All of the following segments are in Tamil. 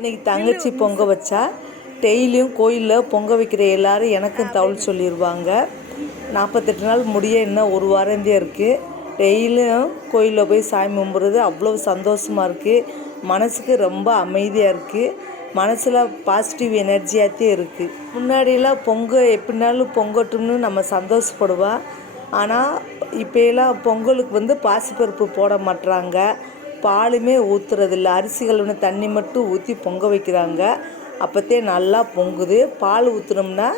இன்னைக்கு தங்கச்சி பொங்க வச்சா டெய்லியும் கோயிலில் பொங்க வைக்கிற எல்லாரும் எனக்கும் தவள் சொல்லிடுவாங்க நாற்பத்தெட்டு நாள் முடிய இன்னும் ஒரு வாரந்தே இருக்குது டெய்லியும் கோயிலில் போய் சாமி கும்பிட்றது அவ்வளோ சந்தோஷமாக இருக்குது மனசுக்கு ரொம்ப அமைதியாக இருக்குது மனசில் பாசிட்டிவ் எனர்ஜியாகத்தே இருக்குது முன்னாடியெல்லாம் பொங்க எப்படினாலும் பொங்கட்டும்னு நம்ம சந்தோஷப்படுவோம் ஆனால் இப்போயெல்லாம் பொங்கலுக்கு வந்து பாசிப்பருப்பு போட மாட்றாங்க. பாலுமே ஊற்றுறதில்ல அரிசி தண்ணி மட்டும் ஊற்றி பொங்க வைக்கிறாங்க. அப்போத்தே நல்லா பொங்குது. பால் ஊற்றுனோம்னா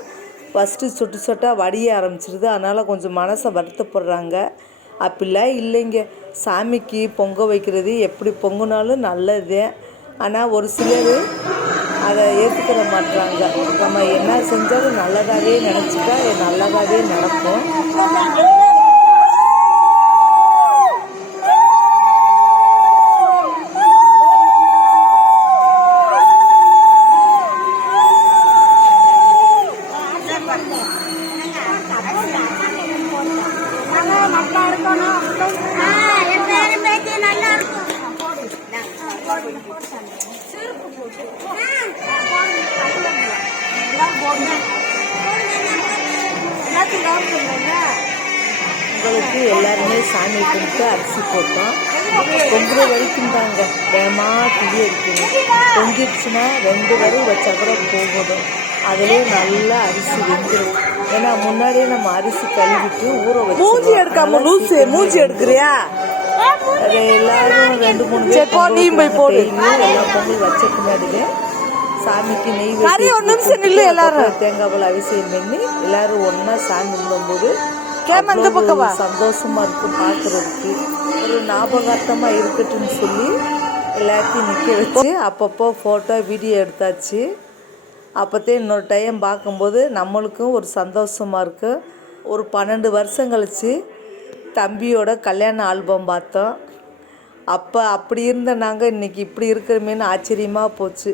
ஃபஸ்ட்டு சொட்டு சொட்டாக வடிய ஆரம்பிச்சிருது. அதனால் கொஞ்சம் மனசை வருத்தப்படுறாங்க. அப்படிலாம் இல்லைங்க. சாமிக்கு பொங்க வைக்கிறது எப்படி பொங்குனாலும் நல்லது. ஆனால் ஒரு சிலர் அதை ஏற்றுக்கிற மாட்றாங்க. நம்ம என்ன செஞ்சாலும் நல்லதாகவே நினச்சிட்டா நல்லதாகவே நடக்கும். உங்களுக்கு எல்லாருமே சாமி கும்பிட்டு அரிசி போட்டோம். பொங்குற வரைக்கும் தாங்க. வேகமா கிளி அடிக்கணும் பொங்கிடுச்சுன்னா ரெண்டு வரை வச்சா கூட போகணும். அதிலே நல்லா அரிசி வெந்துடும் ஏன்னா முன்னாடியே நம்ம அரிசி கழுவிட்டு ஊற வச்சு மூஞ்சி எடுக்காம லூசு மூஞ்சி எடுக்கிறியா? அது எல்லாரும் ரெண்டு மூணு பேர் பொங்கல் வச்ச பின்னாடியே சாமிக்கு நெய் வெட்டி ஒரு நிமிஷம் நில்லு எல்லாரும். தேங்காய் பால் அபிஷேகம் பண்ணி எல்லாரும் ஒண்ணா சாமி கும்பிடும்போது கேம இந்த பக்கம்? சந்தோஷமா இருக்கு பார்க்கறதுக்கு. ஒரு ஞாபகார்த்தமா இருக்கட்டும்னு சொல்லி எல்லாத்தையும் நிற்க வச்சு அப்பப்போ ஃபோட்டோ வீடியோ எடுத்தாச்சு. அப்போத்தே இன்னொரு டைம் பார்க்கும்போது நம்மளுக்கும் ஒரு சந்தோஷமா இருக்கு. ஒரு பன்னெண்டு வருஷம் கழிச்சு தம்பியோட கல்யாண ஆல்பம் பார்த்தோம். அப்போ அப்படி இருந்த நாங்கள் இன்னைக்கு இப்படி இருக்கிறோமேன்னு ஆச்சரியமாக போச்சு.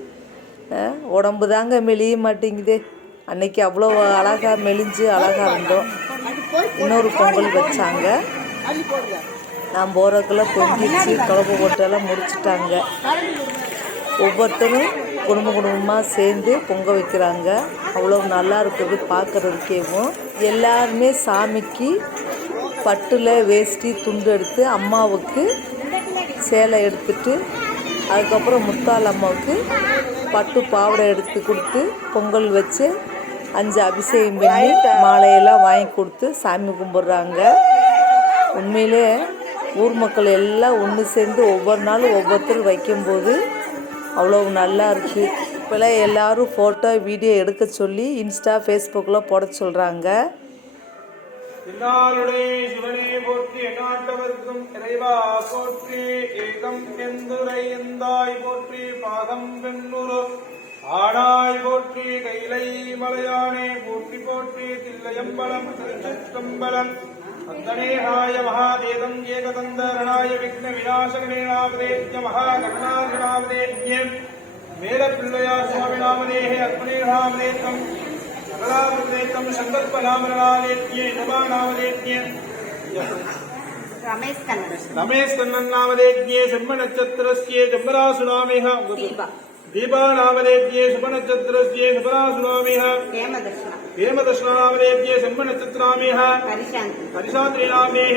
உடம்பு தாங்க மெலிய மாட்டேங்குது. அன்னைக்கு அவ்வளோ அழகாக மெலிஞ்சு அழகாக இருந்தோம். இன்னொரு பொங்கல் வச்சாங்க. நான் போகிறதுக்குள்ள பொங்கிச்சு குழம்பு போட்டெல்லாம் முடிச்சிட்டாங்க. ஒவ்வொருத்தரும் குடும்ப குடும்பமாக சேர்ந்து பொங்க வைக்கிறாங்க. அவ்வளோ நல்லா இருக்குது பார்க்குறதுக்கேவும் எல்லாருமே சாமிக்கு பட்டில் வேஷ்டி துண்டு எடுத்து அம்மாவுக்கு சேலை எடுத்துட்டு அதுக்கப்புறம் முத்தாள் அம்மாவுக்கு பட்டு பாவாடை எடுத்து கொடுத்து பொங்கல் வச்சு அஞ்சு அபிஷேகம் பண்ணி மாலையெல்லாம் வாங்கி கொடுத்து சாமி கும்பிட்றாங்க. உண்மையிலே ஊர் மக்கள் எல்லாம் ஒன்று சேர்ந்து ஒவ்வொரு நாளும் ஒவ்வொருத்தரும் வைக்கும்போது அவ்வளோ நல்லா இருக்குது இப்போல்லாம் எல்லோரும் ஃபோட்டோ வீடியோ எடுக்க சொல்லி இன்ஸ்டா ஃபேஸ்புக்கில் போட சொல்கிறாங்க இந்நாளுடைய சிவனே போற்றி எண்ணாட்டவர்க்கும் இறைவா போற்றி ஏகம் எந்துரை எந்தாய் போற்றி பாகம் பெண்ணுரு ஆடாய் போற்றி கைலை மலையானே போற்றி போற்றி தில்லையம்பலம் திருச்சம்பலம் அந்தனேகாய மகாதேதம் ஏகதந்தரணாய விக்ன விநாசகனேனாவதேத்ய மகாகருணாகணாவதேத்யம் மேல பிள்ளையா சுவாமி நாமதேகே அர்ப்பணேனாவதேத்தம் ರಮೇಶ್ ಕನ್ನಡ ರಮೇಶ್ ಕನ್ನನ್ನಾಮದೇಜ್ಞೆ ಶರ್ಮಣಚತ್ರಸ್ಯೆ ಜಂಬರಾಸುನಾಮಿಹ दीपानामदेव्ये सुपनक्षत्रस्ये सुपरासुनामिह हेमदर्शनामदेव्ये सम्पनक्षत्रामिह हरिशान्त्रिनामेः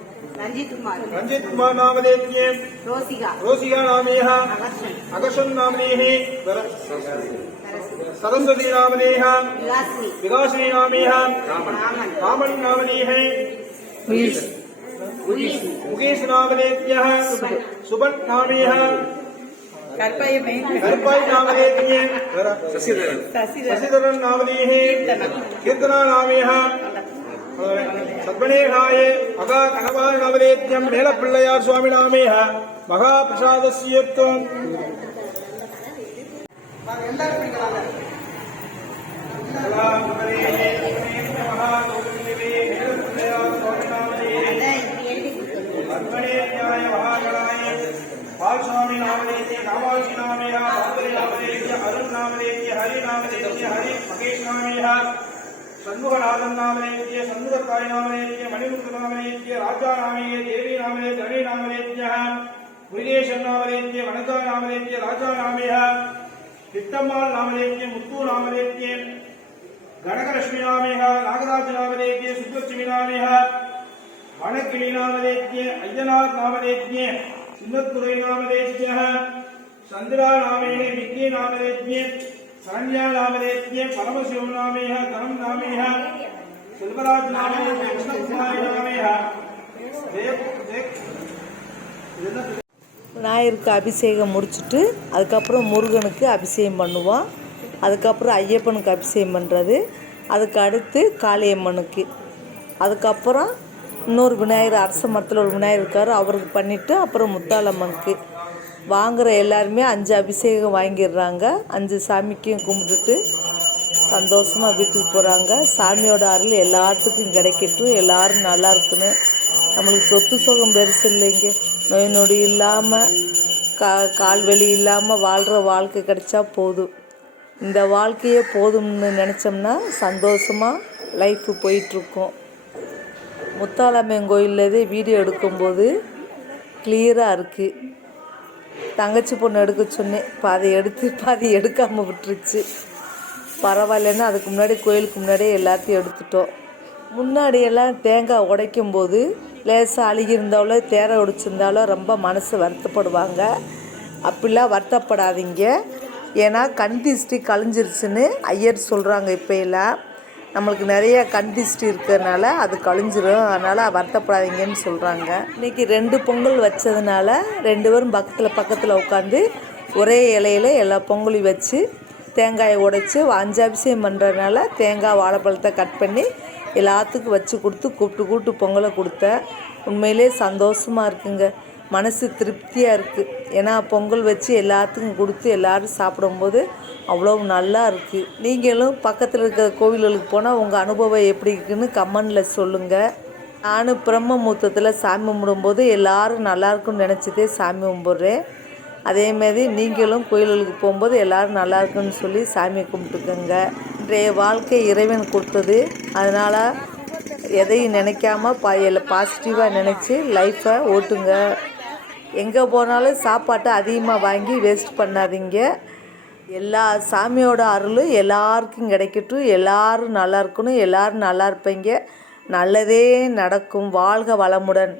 रञ्जितुमान् रञ्जितुमान् नामधेत्ये रोसिका। रोसिका नाम अगशन नाम सरस्वती नाम विलासिनी। नाम रामन्। नाम मुकेश। नाम सुबन। नाम शशिधर शशिधर नाम कीर्तना। नाम சத்மனேகாய மகா கணவாய நவரேத்யம் மேலப்பிள்ளையார் சுவாமி நாமேஹ மகா பிரசாதஸ்யத்துவம் பத்மனேயாய மகாகணாய பால்சுவாமி நாமதேத்திய காமாட்சி நாமேய பத்மனி நாமதேத்திய அருண் நாமதேத்திய ஹரி நாமதேத்திய ஹரி மகேஷ் நாமேய சண்முகநாதன் நாமதேத்திய சண்முகத்தாய் நாமதேத்திய மணிமுக நாமதேத்திய ராஜா நாமேய தேவி நாமதே தரணி நாமதேத்திய முருகேசன் நாமலேத்திய வனதா நாமலேத்திய ராஜா நாமேய திட்டம்மாள் நாமலேத்திய முத்து நாமலேத்திய கனகலட்சுமி நாமேக நாகராஜ நாமலேத்திய சுப்லட்சுமி நாமேக வனக்கிளி நாமலேத்திய ஐயனார் நாமலேத்திய சின்னத்துறை நாமலேத்திய சந்திரா நாமேன விக்கி நாமலேத்திய சரண்யா பரமசிவம் நாமேக தனம் நாமேக செல்வராஜ் நாமே கிருஷ்ணகுமாரி நாமேக. விநாயகருக்கு அபிஷேகம் முடிச்சுட்டு அதுக்கப்புறம் முருகனுக்கு அபிஷேகம் பண்ணுவோம். அதுக்கப்புறம் ஐயப்பனுக்கு அபிஷேகம் பண்ணுறது அதுக்கு அடுத்து காளியம்மனுக்கு. அதுக்கப்புறம் இன்னொரு விநாயகர் அரச மரத்தில் ஒரு விநாயகர் இருக்கார் அவருக்கு பண்ணிவிட்டு அப்புறம் முத்தாலம்மனுக்கு வாங்குகிற எல்லாருமே அஞ்சு அபிஷேகம் வாங்கிடுறாங்க. அஞ்சு சாமிக்கும் கும்பிட்டுட்டு சந்தோஷமாக வீட்டுக்கு போகிறாங்க சாமியோட அருள் எல்லாத்துக்கும் கிடைக்கட்டும். எல்லோரும் நல்லா இருக்கணும். நம்மளுக்கு சொத்து சுகம் பெருசு இல்லைங்க. நோய் நொடி இல்லாமல் கா கால் வலி இல்லாமல் வாழ்கிற வாழ்க்கை கிடைச்சா போதும். இந்த வாழ்க்கையே போதும்னு நினச்சோம்னா சந்தோஷமாக லைஃப் போயிட்டுருக்கோம். முத்தாலம்மன் கோயில்லேயே வீடியோ எடுக்கும்போது கிளியராக இருக்குது தங்கச்சி பொண்ணு எடுக்க சொன்னேன் பாதி எடுத்து பாதி எடுக்காமல் விட்டுருச்சு. பரவாயில்லன்னு அதுக்கு முன்னாடி கோயிலுக்கு முன்னாடியே எல்லாத்தையும் எடுத்துட்டோம். முன்னாடியெல்லாம் தேங்காய் உடைக்கும் போது லேசாக அழுகியிருந்தாலோ தேரை உடைச்சிருந்தாலோ ரொம்ப மனசு வருத்தப்படுவாங்க. அப்படிலாம் வருத்தப்படாதீங்க. ஏன்னா கண் திஷ்டி கழிஞ்சிருச்சுன்னு ஐயர் சொல்கிறாங்க இப்போ எல்லாம். நம்மளுக்கு நிறைய கண் திஷ்டி இருக்கிறதுனால அது கழிஞ்சிரும். அதனால் வருத்தப்படாதீங்கன்னு சொல்கிறாங்க இன்றைக்கி ரெண்டு பொங்கல் வச்சதுனால ரெண்டு பேரும் பக்கத்தில் பக்கத்தில் உட்காந்து ஒரே இலையில எல்லா பொங்கலையும் வச்சு தேங்காயை உடைச்சி அஞ்சாபிஷேகம் பண்ணுறதுனால தேங்காய் வாழைப்பழத்தை கட் பண்ணி எல்லாத்துக்கும் வச்சு கொடுத்து கூப்பிட்டு கூப்பிட்டு பொங்கலை கொடுத்தேன். உண்மையிலே சந்தோஷமாக இருக்குங்க. மனசு திருப்தியாக இருக்குது ஏன்னா பொங்கல் வச்சு எல்லாத்துக்கும் கொடுத்து எல்லோரும் சாப்பிடும்போது அவ்வளோ நல்லா இருக்குது நீங்களும் பக்கத்தில் இருக்கிற கோவில்களுக்கு போனால் உங்கள் அனுபவம் எப்படி இருக்குன்னு கமெண்டில் சொல்லுங்கள் நானும் பிரம்மமூர்த்தத்தில் சாமி கும்பிடும்போது எல்லோரும் நல்லாயிருக்குன்னு நினச்சதே சாமி கும்பிட்றேன். அதேமாரி நீங்களும் கோயில்களுக்கு போகும்போது எல்லோரும் நல்லா இருக்குன்னு சொல்லி சாமி கும்பிட்டுக்கோங்க. இன்றைய வாழ்க்கை இறைவன் கொடுத்தது. அதனால் எதையும் நினைக்காம பா பாசிட்டிவாக நினச்சி லைஃப்பை ஓட்டுங்க. எங்கே போனாலும் சாப்பாட்டை அதிகமாக வாங்கி வேஸ்ட் பண்ணாதீங்க. எல்லா சாமியோட அருளும் எல்லாருக்கும் கிடைக்கட்டும். எல்லாரும் நல்லா இருக்கணும். எல்லாரும் நல்லா இருப்பீங்க. நல்லதே நடக்கும். வாழ்க வளமுடன்.